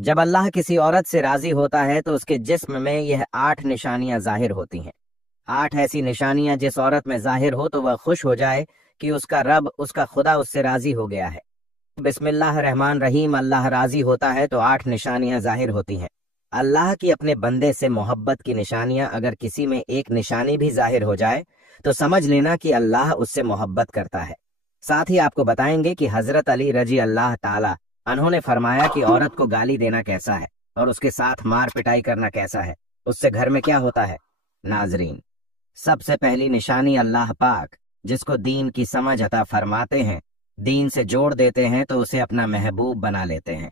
जब अल्लाह किसी औरत से राजी होता है तो उसके जिस्म में यह 8 निशानियां जाहिर होती हैं। 8 ऐसी निशानियां जिस औरत में जाहिर हो तो वह खुश हो जाए कि उसका रब, उसका खुदा उससे राजी हो गया है। बिस्मिल्लाह रहमान रहीम अल्लाह राजी होता है तो 8 निशानियां जाहिर होती हैं। अल्लाह की अपने बंदे से मोहब्बत की निशानियां अगर किसी में एक निशानी भी जाहिर हो जाए तो समझ लेना कि अल्लाह उससे मोहब्बत करता है। साथ ही आपको बताएंगे कि हजरत अली रजी अल्लाह ताला उन्होंने फरमाया कि औरत को गाली देना कैसा है और उसके साथ मार पिटाई करना कैसा है, उससे घर में क्या होता है। नाजरीन, सबसे पहली निशानी अल्लाह पाक जिसको दीन की समझ अता फरमाते हैं, दीन से जोड़ देते हैं तो उसे अपना महबूब बना लेते हैं।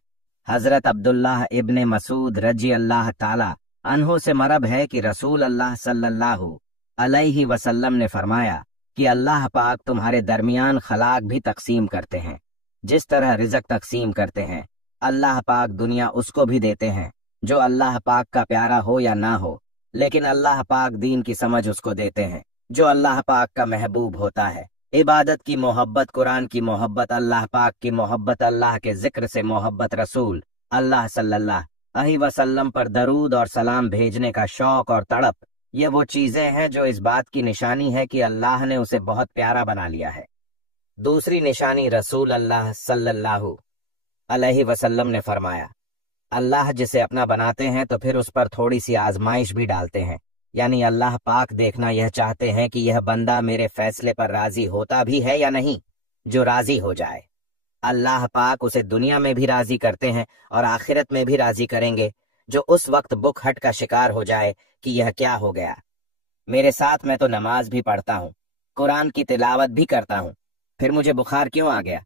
हजरत अब्दुल्लाह इब्ने मसूद रजी अल्लाह ताला अन्हो से मरब है कि रसूल अल्लाह सल्लल्लाहु अलैहि वसल्लम ने फरमाया कि अल्लाह पाक तुम्हारे दरमियान खलाक भी तकसीम करते हैं। जिस तरह रिज़्क तकसीम करते हैं, अल्लाह पाक दुनिया उसको भी देते हैं जो अल्लाह पाक का प्यारा हो या ना हो, लेकिन अल्लाह पाक दीन की समझ उसको देते हैं जो अल्लाह पाक का महबूब होता है। इबादत की मोहब्बत, कुरान की मोहब्बत, अल्लाह पाक की मोहब्बत, अल्लाह के जिक्र से मोहब्बत, रसूल अल्लाह सल्लल्लाहु अलैहि वसल्लम पर दरूद और सलाम भेजने का शौक और तड़प, ये वो चीजें हैं जो इस बात की निशानी है कि अल्लाह ने उसे बहुत प्यारा बना लिया है। दूसरी निशानी रसूल अल्लाह सल्लल्लाहु अलैहि वसल्लम ने फरमाया, अल्लाह जिसे अपना बनाते हैं तो फिर उस पर थोड़ी सी आजमाइश भी डालते हैं। यानी अल्लाह पाक देखना यह चाहते हैं कि यह बंदा मेरे फैसले पर राजी होता भी है या नहीं। जो राजी हो जाए, अल्लाह पाक उसे दुनिया में भी राजी करते हैं और आखिरत में भी राजी करेंगे। जो उस वक्त बुक हट का शिकार हो जाए कि यह क्या हो गया, मेरे साथ मैं तो नमाज भी पढ़ता हूँ, कुरान की तिलावत भी करता हूँ, फिर मुझे बुखार क्यों आ गया,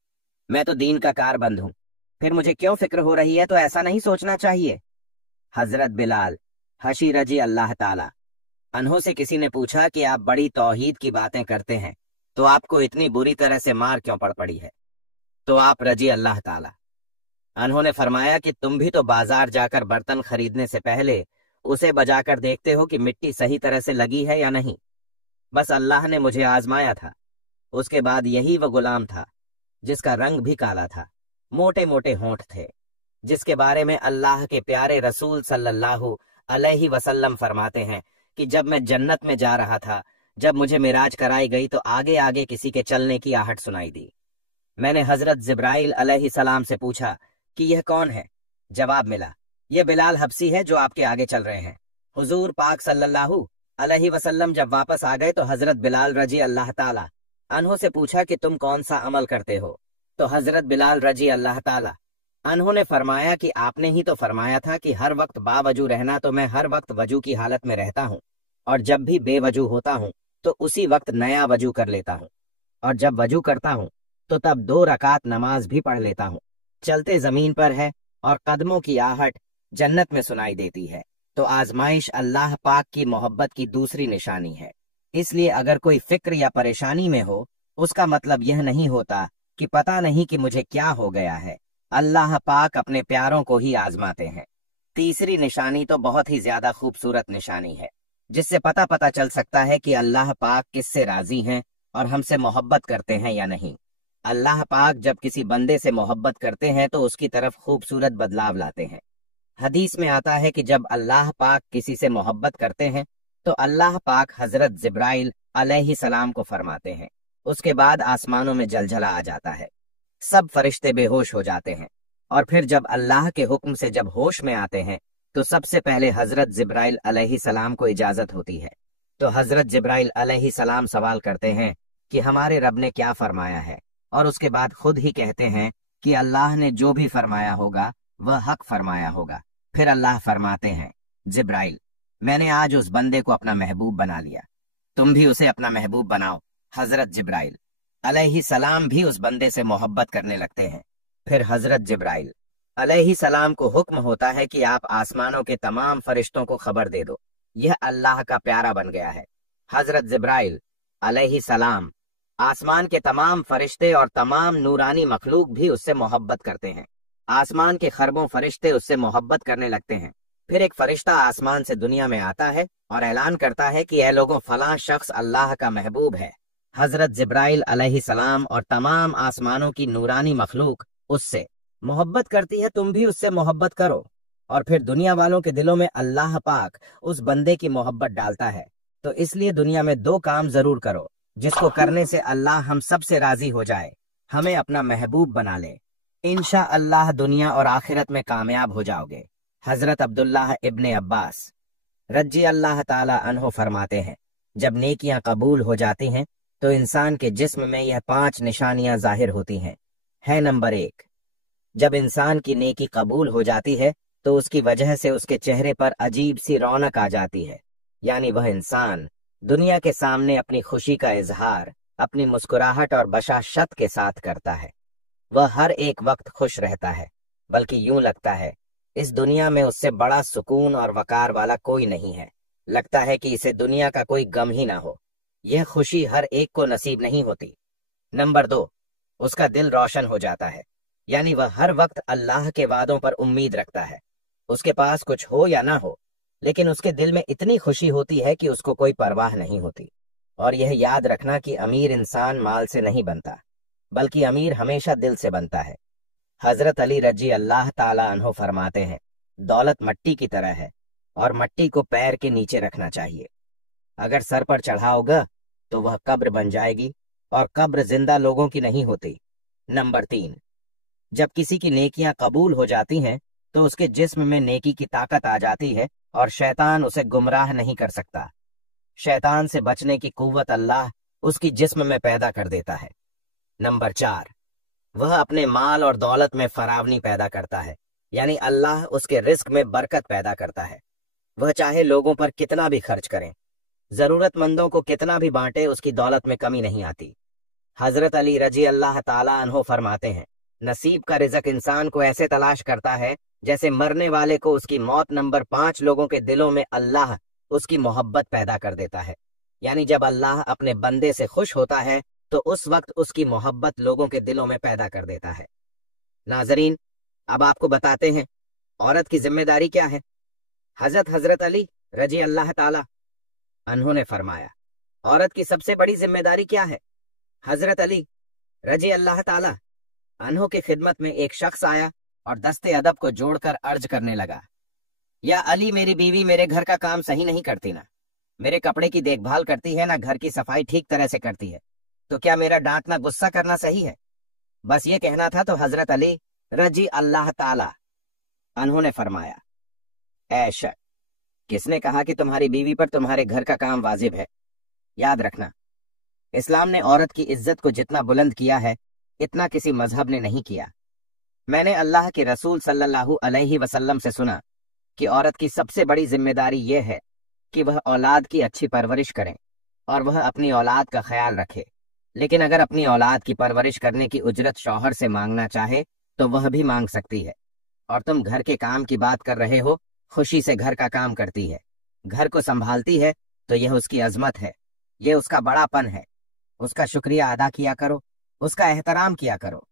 मैं तो दीन का कारबंद हूँ, फिर मुझे क्यों फिक्र हो रही है। तो ऐसा नहीं सोचना चाहिए। हजरत बिलाल हशी रजी अल्लाह ताला अन्हों से किसी ने पूछा कि आप बड़ी तौहीद की बातें करते हैं तो आपको इतनी बुरी तरह से मार क्यों पड़ पड़ी है। तो आप रजी अल्लाह ताला उन्होंने फरमाया कि तुम भी तो बाजार जाकर बर्तन खरीदने से पहले उसे बजाकर देखते हो कि मिट्टी सही तरह से लगी है या नहीं। बस अल्लाह ने मुझे आजमाया था। उसके बाद यही वो गुलाम था जिसका रंग भी काला था, मोटे मोटे होंठ थे, जिसके बारे में अल्लाह के प्यारे रसूल सल्लल्लाहु अलैहि वसल्लम फरमाते हैं कि जब मैं जन्नत में जा रहा था, जब मुझे मिराज कराई गई तो आगे आगे किसी के चलने की आहट सुनाई दी। मैंने हजरत जिब्राइल अलैहि सलाम से पूछा कि यह कौन है। जवाब मिला, यह बिलाल हबसी है जो आपके आगे चल रहे हैं। हुजूर पाक सल्लल्लाहु अलैहि वसल्लम जब वापस आ गए तो हजरत बिलाल रजी अल्लाह ताला अन्हों से पूछा कि तुम कौन सा अमल करते हो। तो हजरत बिलाल रजी अल्लाह ताला उन्होंने फरमाया कि आपने ही तो फरमाया था कि हर वक्त बावजू रहना, तो मैं हर वक्त वजू की हालत में रहता हूँ, और जब भी बेवजू होता हूँ तो उसी वक्त नया वजू कर लेता हूँ, और जब वजू करता हूँ तो तब 2 रकात नमाज भी पढ़ लेता हूँ। चलते जमीन पर है और कदमों की आहट जन्नत में सुनाई देती है। तो आजमाइश अल्लाह पाक की मोहब्बत की दूसरी निशानी है। इसलिए अगर कोई फिक्र या परेशानी में हो, उसका मतलब यह नहीं होता कि पता नहीं कि मुझे क्या हो गया है। अल्लाह पाक अपने प्यारों को ही आजमाते हैं। तीसरी निशानी तो बहुत ही ज्यादा खूबसूरत निशानी है, जिससे पता चल सकता है कि अल्लाह पाक किससे राजी हैं और हमसे मोहब्बत करते हैं या नहीं। अल्लाह पाक जब किसी बंदे से मोहब्बत करते हैं तो उसकी तरफ खूबसूरत बदलाव लाते हैं। हदीस में आता है कि जब अल्लाह पाक किसी से मोहब्बत करते हैं तो अल्लाह पाक हजरत जिब्राइल अलैहि सलाम को फरमाते हैं, उसके बाद आसमानों में जलजला आ जाता है, सब फरिश्ते बेहोश हो जाते हैं, और फिर जब अल्लाह के हुक्म से जब होश में आते हैं तो सबसे पहले हजरत जिब्राइल अलैहि सलाम को इजाजत होती है। तो हजरत जिब्राइल अलैहि सलाम सवाल करते हैं कि हमारे रब ने क्या फरमाया है, और उसके बाद खुद ही कहते हैं कि अल्लाह ने जो भी फरमाया होगा वह हक फरमाया होगा। फिर अल्लाह फरमाते हैं, जिब्राइल मैंने आज उस बंदे को अपना महबूब बना लिया, तुम भी उसे अपना महबूब बनाओ। हजरत जिब्राइल अलैहि सलाम भी उस बंदे से मोहब्बत करने लगते हैं। फिर हजरत जिब्राइल अलैहि सलाम को हुक्म होता है कि आप आसमानों के तमाम फरिश्तों को खबर दे दो, यह अल्लाह का प्यारा बन गया है। हजरत जिब्राइल अलैहि सलाम, आसमान के तमाम फरिश्ते और तमाम नूरानी मखलूक भी उससे मोहब्बत करते हैं। आसमान के खरबों फरिश्ते उससे मोहब्बत करने लगते हैं। फिर एक फरिश्ता आसमान से दुनिया में आता है और ऐलान करता है कि ऐ लोगों, फलां शख्स अल्लाह का महबूब है। हजरत जिब्राइल अलैहि सलाम और तमाम आसमानों की नूरानी मखलूक उससे मोहब्बत करती है, तुम भी उससे मोहब्बत करो। और फिर दुनिया वालों के दिलों में अल्लाह पाक उस बंदे की मोहब्बत डालता है। तो इसलिए दुनिया में 2 काम जरूर करो जिसको करने से अल्लाह हम सब से राजी हो जाए, हमें अपना महबूब बना ले। इंशा अल्लाह दुनिया और आखिरत में कामयाब हो जाओगे। हजरत अब्दुल्लाह इब्ने अब्बास रजी अल्लाह ताला अन्हो फरमाते हैं, जब नेकियां कबूल हो जाती हैं तो इंसान के जिस्म में यह 5 निशानियां जाहिर होती हैं। है नंबर 1, जब इंसान की नेकी कबूल हो जाती है तो उसकी वजह से उसके चेहरे पर अजीब सी रौनक आ जाती है, यानी वह इंसान दुनिया के सामने अपनी खुशी का इजहार अपनी मुस्कुराहट और बशाशत के साथ करता है। वह हर एक वक्त खुश रहता है, बल्कि यूं लगता है इस दुनिया में उससे बड़ा सुकून और वकार वाला कोई नहीं है। लगता है कि इसे दुनिया का कोई गम ही ना हो। यह खुशी हर एक को नसीब नहीं होती। नंबर 2, उसका दिल रोशन हो जाता है, यानी वह हर वक्त अल्लाह के वादों पर उम्मीद रखता है। उसके पास कुछ हो या ना हो, लेकिन उसके दिल में इतनी खुशी होती है कि उसको कोई परवाह नहीं होती। और यह याद रखना कि अमीर इंसान माल से नहीं बनता, बल्कि अमीर हमेशा दिल से बनता है। हजरत अली रजी अल्लाह ताला अन्हो फरमाते हैं, दौलत मट्टी की तरह है और मट्टी को पैर के नीचे रखना चाहिए। अगर सर पर चढ़ाओगा तो वह कब्र बन जाएगी और कब्र जिंदा लोगों की नहीं होती। नंबर 3, जब किसी की नेकियां कबूल हो जाती हैं तो उसके जिस्म में नेकी की ताकत आ जाती है और शैतान उसे गुमराह नहीं कर सकता। शैतान से बचने की कुव्वत अल्लाह उसकी जिस्म में पैदा कर देता है। नंबर 4, वह अपने माल और दौलत में फरावनी पैदा करता है, यानी अल्लाह उसके रिस्क में बरकत पैदा करता है। वह चाहे लोगों पर कितना भी खर्च करें, जरूरतमंदों को कितना भी बांटे, उसकी दौलत में कमी नहीं आती। हजरत अली रजी अल्लाह ताला अन्हो फरमाते हैं, नसीब का रिज़्क इंसान को ऐसे तलाश करता है जैसे मरने वाले को उसकी मौत नंबर 5 लोगों के दिलों में अल्लाह उसकी मोहब्बत पैदा कर देता है। यानी जब अल्लाह अपने बंदे से खुश होता है तो उस वक्त उसकी मोहब्बत लोगों के दिलों में पैदा कर देता है। नाजरीन, अब आपको बताते हैं औरत की जिम्मेदारी क्या है। हजरत अली रजी अल्लाह ताला अन्हों ने फरमाया, औरत की सबसे बड़ी जिम्मेदारी क्या है। हजरत अली रजी अल्लाह ताला अन्हों की खिदमत में एक शख्स आया और दस्ते अदब को जोड़कर अर्ज करने लगा, या अली, मेरी बीवी मेरे घर का काम सही नहीं करती, ना मेरे कपड़े की देखभाल करती है, ना घर की सफाई ठीक तरह से करती है, तो क्या मेरा डांटना गुस्सा करना सही है। बस ये कहना था तो हजरत अली रजी अल्लाह ताला अन्हों ने फरमाया, ऐ शख्स, किसने कहा कि तुम्हारी बीवी पर तुम्हारे घर का काम वाजिब है। याद रखना, इस्लाम ने औरत की इज्जत को जितना बुलंद किया है इतना किसी मजहब ने नहीं किया। मैंने अल्लाह के रसूल सल्लल्लाहु अलैहि वसल्लम से सुना कि औरत की सबसे बड़ी जिम्मेदारी यह है कि वह औलाद की अच्छी परवरिश करे और वह अपनी औलाद का ख्याल रखे। लेकिन अगर अपनी औलाद की परवरिश करने की उजरत शौहर से मांगना चाहे तो वह भी मांग सकती है। और तुम घर के काम की बात कर रहे हो, खुशी से घर का काम करती है, घर को संभालती है, तो यह उसकी अजमत है, यह उसका बड़ापन है। उसका शुक्रिया अदा किया करो, उसका एहतराम किया करो।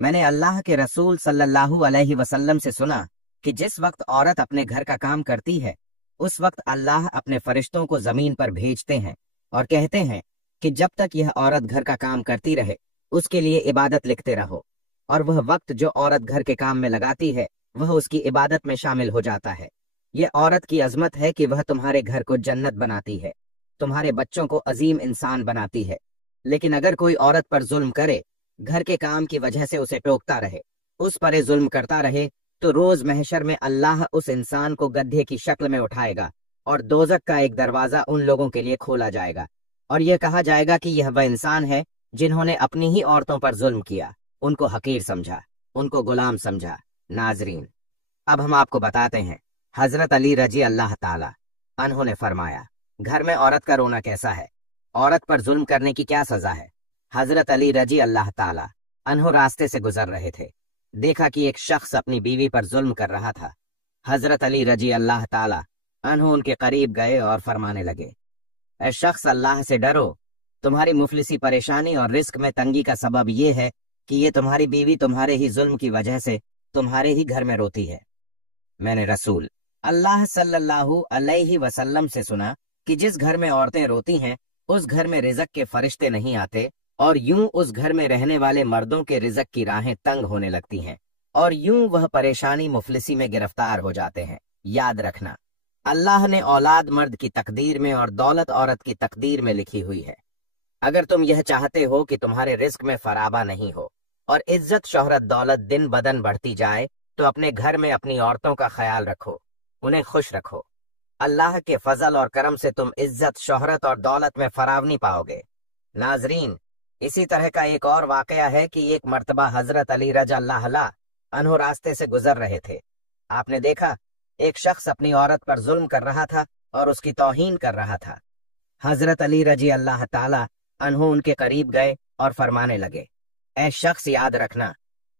मैंने अल्लाह के रसूल सल्लल्लाहु अलैहि वसल्लम से सुना कि जिस वक्त औरत अपने घर का काम करती है उस वक्त अल्लाह अपने फरिश्तों को जमीन पर भेजते हैं और कहते हैं कि जब तक यह औरत घर का काम करती रहे उसके लिए इबादत लिखते रहो, और वह वक्त जो औरत घर के काम में लगाती है वह उसकी इबादत में शामिल हो जाता है। यह औरत की अजमत है कि वह तुम्हारे घर को जन्नत बनाती है, तुम्हारे बच्चों को अजीम इंसान बनाती है। लेकिन अगर कोई औरत पर जुल्म करे, घर के काम की वजह से उसे टोकता रहे, उस पर जुल्म करता रहे, तो रोज महशर में अल्लाह उस इंसान को गड्ढे की शक्ल में उठाएगा और दोजक का एक दरवाजा उन लोगों के लिए खोला जाएगा और यह कहा जाएगा कि यह वह इंसान है जिन्होंने अपनी ही औरतों पर जुल्म किया, उनको हकीर समझा, उनको गुलाम समझा। नाजरीन, अब हम आपको बताते हैं हजरत अली रजी अल्लाह ताला अन्हों ने फरमाया, घर में औरत का रोना कैसा है, औरत पर जुल्म करने की क्या सजा है। हजरत अली रजी अल्लाह ताला अन्हों रास्ते से गुजर रहे थे, देखा कि एक शख्स अपनी बीवी पर जुल्म कर रहा था। हजरत अली रजी अल्लाह ताला अन्हों उनके करीब गए और फरमाने लगे, ऐ शख्स, अल्लाह से डरो, तुम्हारी मुफलिसी परेशानी और रिस्क में तंगी का सबब ये है कि ये तुम्हारी बीवी तुम्हारे ही जुल्म की वजह से तुम्हारे ही घर में रोती है। मैंने रसूल अल्लाह सल्लल्लाहु अलैहि वसल्लम से सुना कि जिस घर में औरतें रोती हैं उस घर में रिज़्क के फरिश्ते नहीं आते और यूं उस घर में रहने वाले मर्दों के रिज़्क की राहें तंग होने लगती हैं اور یوں وہ پریشانی مفلسی میں گرفتار ہو جاتے ہیں۔ یاد رکھنا، اللہ نے اولاد مرد کی تقدیر میں اور دولت عورت کی تقدیر میں لکھی ہوئی ہے۔ اگر تم یہ چاہتے ہو کہ تمہارے رزق میں فراغ نہیں ہو اور عزت شہرت دولت دن بدن بڑھتی جائے، تو اپنے گھر میں اپنی عورتوں کا خیال رکھو، انہیں خوش رکھو۔ اللہ کے فضل اور کرم سے تم عزت شہرت اور دولت میں فراوانی پاؤ گے۔ ناظرین، اسی طرح کا ایک اور واقعہ ہے کہ ایک مرتبہ حضرت علی رضی اللہ عنہ راستے سے گزر رہے تھے۔ آپ نے دیکھا ایک شخص اپنی عورت پر ظلم کر رہا تھا اور اس کی توہین کر رہا تھا۔ حضرت علی رضی اللہ تعالی عنہ ان کے قریب گئے اور فرمانے لگے، اے شخص، یاد رکھنا،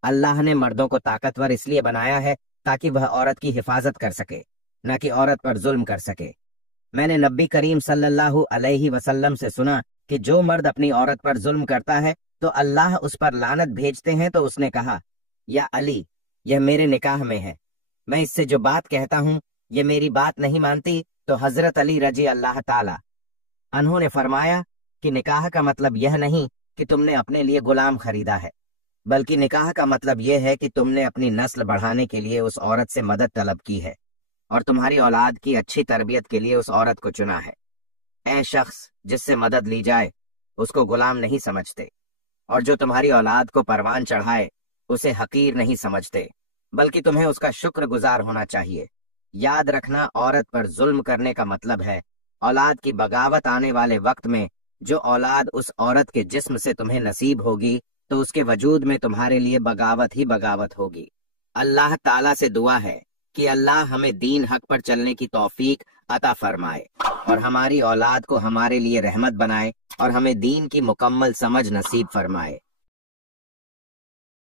اللہ نے مردوں کو طاقتور اس لیے بنایا ہے تاکہ وہ عورت کی حفاظت کر سکے، نہ کہ عورت پر ظلم کر سکے۔ میں نے نبی کریم صلی اللہ علیہ وسلم سے سنا کہ جو مرد اپنی عورت پر ظلم کرتا ہے تو اللہ اس پر لعنت بھیجتے ہیں، تو اس نے کہا، یا علی، یہ میرے نکاح میں ہے، میں اس سے جو بات کہتا ہوں یہ میری بات نہیں مانتی؟ تو حضرت علی رضی اللہ تعالی عنہ نے فرمایا کہ نکاح کا مطلب یہ نہیں کہ تم نے اپنے لیے غلام خریدا ہے، بلکہ نکاح کا مطلب یہ ہے کہ تم نے اپنی نسل بڑھانے کے لیے اس عورت سے مدد طلب کی ہے اور تمہاری اولاد کی اچھی تربیت کے لیے اس عورت کو چنا ہے۔ اے شخص، جس سے مدد لی جائے اس کو غلام نہیں سمجھتے، اور جو تمہاری اولاد کو پروان چڑھائے اسے حقیر نہیں سمجھتے، بلکہ تمہیں اس کا شکر گزار ہونا چاہیے۔ یاد رکھنا، عورت پر ظلم کرنے کا مطلب ہے اولاد کی بغاوت آنے والے وقت میں جو اولاد اس عورت کے جسم سے تمہیں نصیب ہوگی تو اس کے وجود میں تمہارے لیے بغاوت ہی بغاوت ہوگی۔ اللہ تعالیٰ سے دعا ہے کہ اللہ ہمیں دین حق پر چلنے کی توفیق عطا فرمائے اور ہماری اولاد کو ہمارے لیے رحمت بنائے اور ہمیں دین کی مکمل سمجھ نصیب فرمائے۔